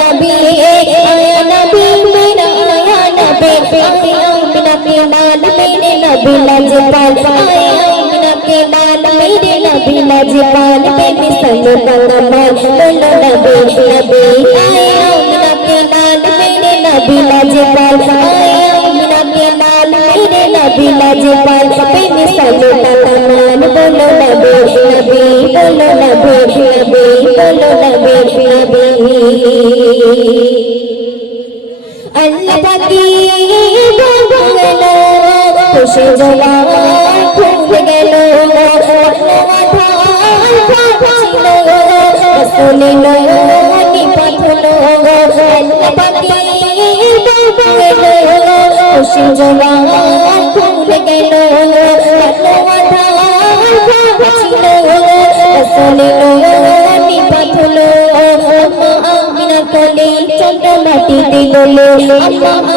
নবী আয়া নবী মেরা আয়া নবী আয়া নবী মান মেরে নবী লাজপাল আয়া নবী মান মেরে নবী লাজপাল বেবি সঙ্গে বঙ্গমাল বলো নবী নবী, আয়া নবী মান মেরে নবী লাজপাল আয়া নবী মান মেরে নবী লাজপাল বেবি সঙ্গে বঙ্গমাল নবী বলো নবীর নবী আল্লাহ পাকি ভগবান খুশি জবান খুলে গেল খুশি জবান খুলে কোলে চন্দ্র মাটিতে গলে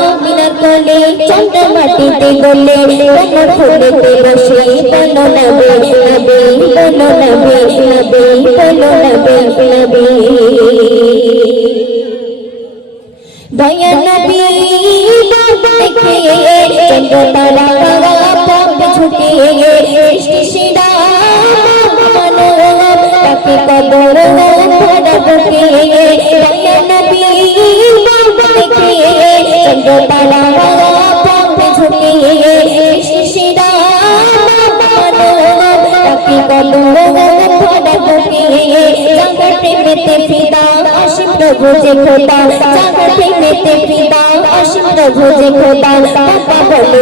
আমিনার কোলে চন্দ্র মাটিতে গলে কোমর ফুলেতে বসে বলো নবে নবে বলো নবে নবে বলো নবে নবে দয়া নবী দেখে চন্দ্র তারা তারা পথ ছুটে সৃষ্টি শিরা মানো তাকে কবর যে খোদা জাগর প্রেমেতে ফিদা অসীম যে খোদা বাবা বলে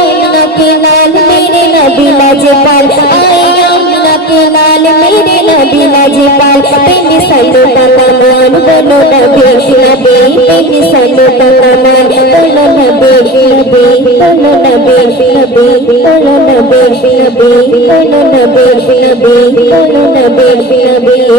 নবী লাজপাল আয় আমনাকে মাল মেরে নবী লাজপাল পেনি সাইতে তামামান বলো নবী নবী পেনি সাইতে তামামান বলো নবী নবী, বলো নবী নবী, বলো নবী নবী, বলো নবী নবী, বলো নবী নবী।